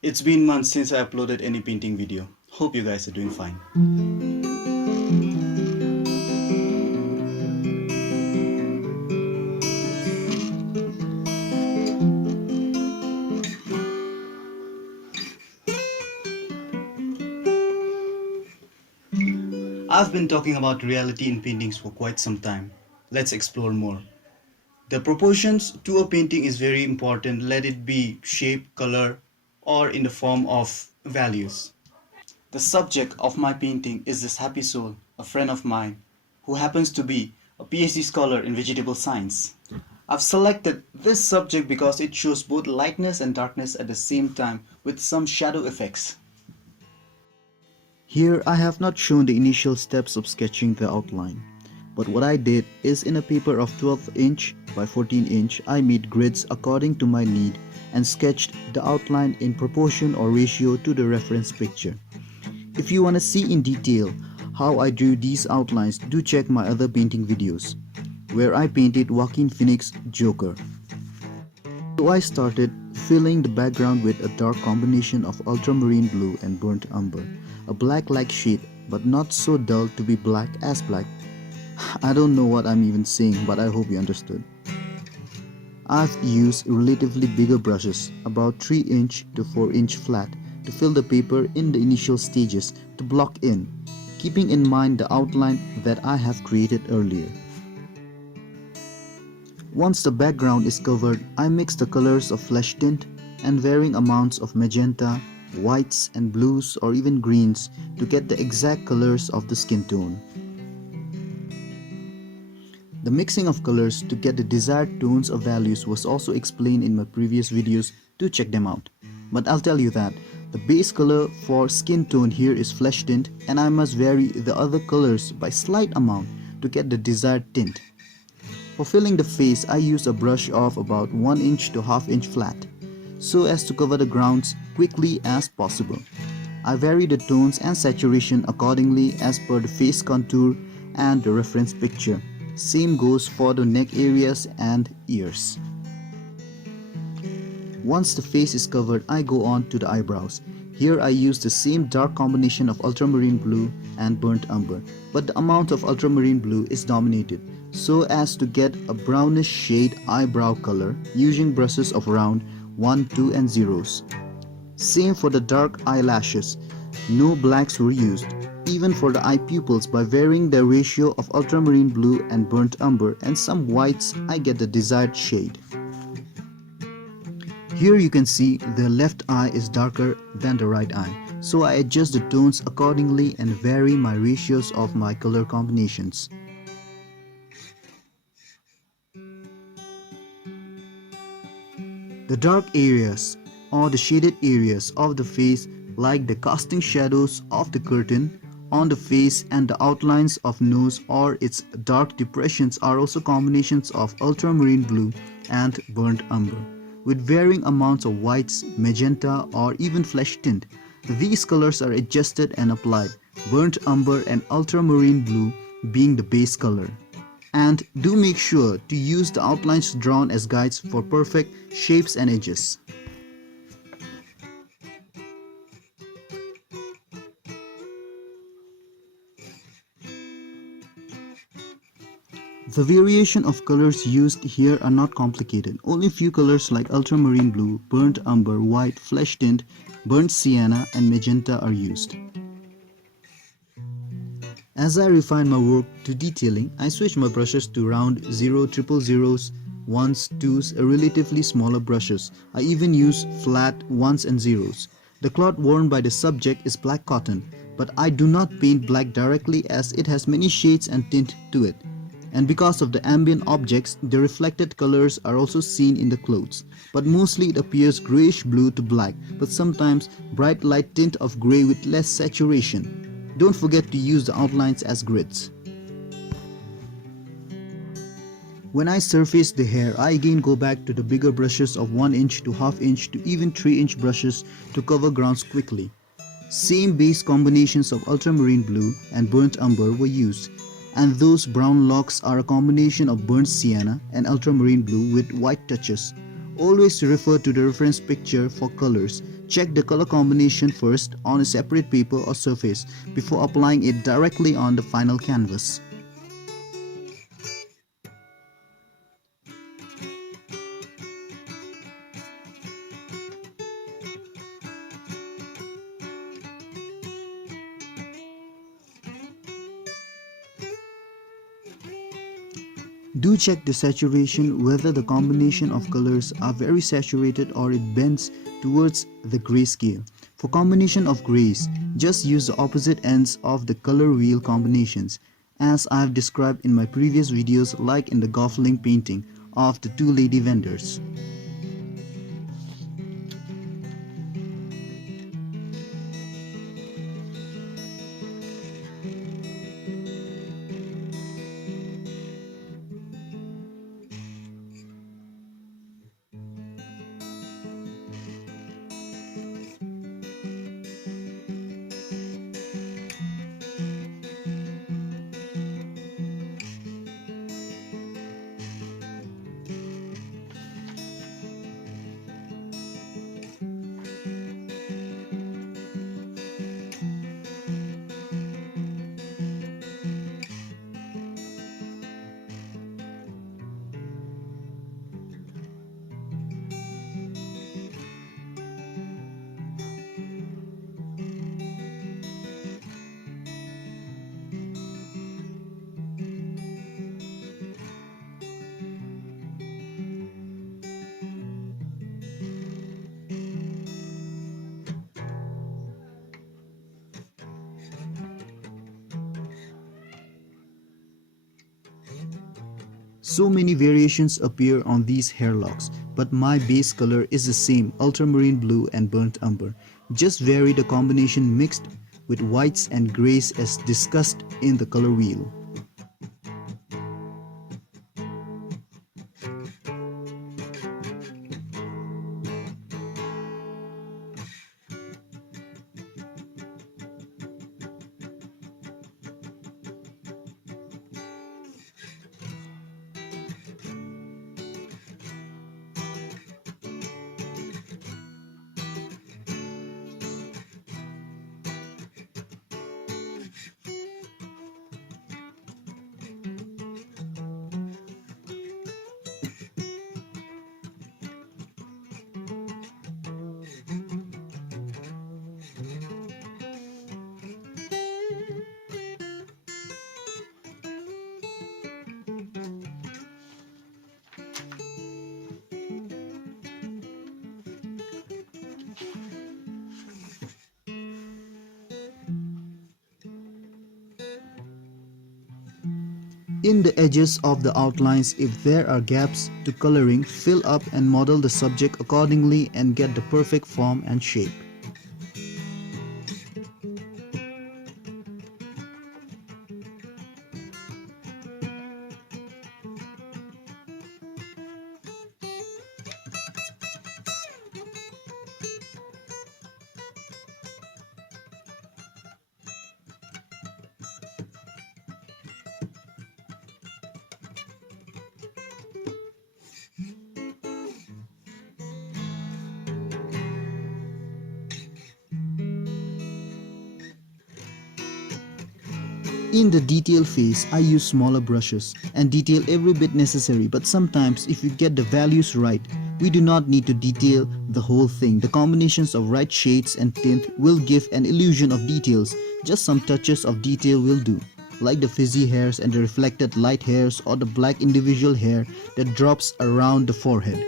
It's been months since I uploaded any painting video. Hope you guys are doing fine. I've been talking about reality in paintings for quite some time. Let's explore more. The proportions to a painting is very important, let it be shape, color, or in the form of values. The subject of my painting is this happy soul, a friend of mine, who happens to be a PhD scholar in vegetable science. I've selected this subject because it shows both lightness and darkness at the same time with some shadow effects. Here I have not shown the initial steps of sketching the outline, but what I did is in a paper of 12 inch by 14 inch I made grids according to my need and sketched the outline in proportion or ratio to the reference picture. If you want to see in detail how I drew these outlines, do check my other painting videos, where I painted Joaquin Phoenix Joker. So I started filling the background with a dark combination of ultramarine blue and burnt umber, a black-like shade but not so dull to be black as black. I don't know what I'm even saying, but I hope you understood. I've used relatively bigger brushes, about 3 inch to 4 inch flat, to fill the paper in the initial stages to block in, keeping in mind the outline that I have created earlier. Once the background is covered, I mix the colors of flesh tint and varying amounts of magenta, whites and blues or even greens to get the exact colors of the skin tone. The mixing of colors to get the desired tones of values was also explained in my previous videos, do check them out. But I'll tell you that the base color for skin tone here is flesh tint and I must vary the other colors by slight amount to get the desired tint. For filling the face, I use a brush of about 1 inch to half inch flat, so as to cover the grounds quickly as possible. I vary the tones and saturation accordingly as per the face contour and the reference picture. Same goes for the neck areas and ears. Once the face is covered, I go on to the eyebrows. Here I use the same dark combination of ultramarine blue and burnt umber, but the amount of ultramarine blue is dominated, so as to get a brownish shade eyebrow color using brushes of around 1, 2 and zeros. Same for the dark eyelashes, no blacks were used. Even for the eye pupils, by varying the ratio of ultramarine blue and burnt umber and some whites, I get the desired shade. Here you can see the left eye is darker than the right eye, so I adjust the tones accordingly and vary my ratios of my color combinations. The dark areas or the shaded areas of the face, like the casting shadows of the curtain on the face and the outlines of nose or its dark depressions, are also combinations of ultramarine blue and burnt umber, with varying amounts of whites, magenta or even flesh tint. These colors are adjusted and applied, burnt umber and ultramarine blue being the base color. And do make sure to use the outlines drawn as guides for perfect shapes and edges. The variation of colors used here are not complicated. Only few colors like ultramarine blue, burnt umber, white, flesh tint, burnt sienna and magenta are used. As I refine my work to detailing, I switch my brushes to round 0, triple zeros, 1s, 2s, relatively smaller brushes. I even use flat 1s and 0s. The cloth worn by the subject is black cotton, but I do not paint black directly as it has many shades and tint to it. And because of the ambient objects, the reflected colors are also seen in the clothes. But mostly it appears grayish blue to black, but sometimes bright light tint of grey with less saturation. Don't forget to use the outlines as grids. When I surface the hair, I again go back to the bigger brushes of 1 inch to half inch to even 3 inch brushes to cover grounds quickly. Same base combinations of ultramarine blue and burnt umber were used, and those brown locks are a combination of burnt sienna and ultramarine blue with white touches. Always refer to the reference picture for colors. Check the color combination first on a separate paper or surface before applying it directly on the final canvas. Do check the saturation, whether the combination of colors are very saturated or it bends towards the grayscale. For combination of grays, just use the opposite ends of the color wheel combinations, as I have described in my previous videos, like in the Gofling painting of the two lady vendors. So many variations appear on these hairlocks, but my base color is the same, ultramarine blue and burnt umber. Just vary the combination mixed with whites and greys as discussed in the color wheel. In the edges of the outlines, if there are gaps to coloring, fill up and model the subject accordingly and get the perfect form and shape. In the detail phase, I use smaller brushes and detail every bit necessary, but sometimes if you get the values right, we do not need to detail the whole thing. The combinations of right shades and tint will give an illusion of details. Just some touches of detail will do, like the frizzy hairs and the reflected light hairs or the black individual hair that drops around the forehead.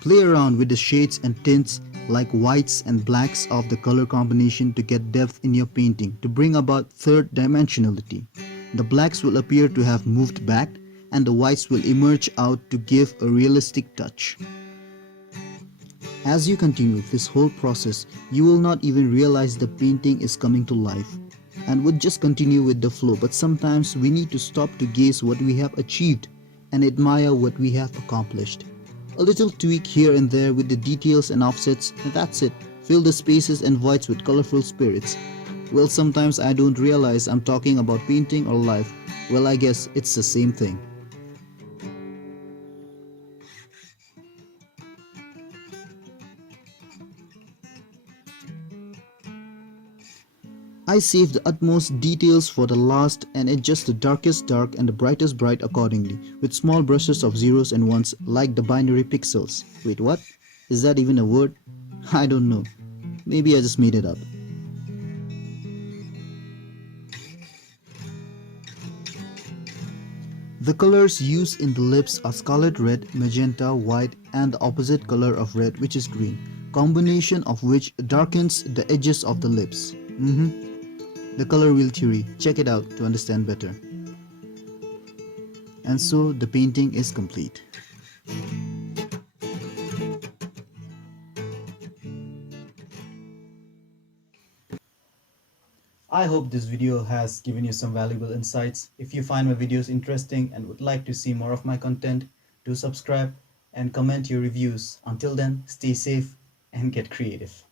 Play around with the shades and tints like whites and blacks of the color combination to get depth in your painting to bring about third dimensionality. The blacks will appear to have moved back and the whites will emerge out to give a realistic touch. As you continue this whole process, you will not even realize the painting is coming to life and would just continue with the flow, but sometimes we need to stop to gaze what we have achieved and admire what we have accomplished. A little tweak here and there with the details and offsets, and that's it. Fill the spaces and voids with colorful spirits. Well, sometimes I don't realize I'm talking about painting or life. Well, I guess it's the same thing. I save the utmost details for the last and adjust the darkest dark and the brightest bright accordingly with small brushes of zeros and ones like the binary pixels. Wait, what? Is that even a word? I don't know. Maybe I just made it up. The colors used in the lips are scarlet red, magenta, white and the opposite color of red which is green, combination of which darkens the edges of the lips. The color wheel theory, check it out to understand better. And so the painting is complete. I hope this video has given you some valuable insights. If you find my videos interesting and would like to see more of my content, do subscribe and comment your reviews. Until then, stay safe and get creative.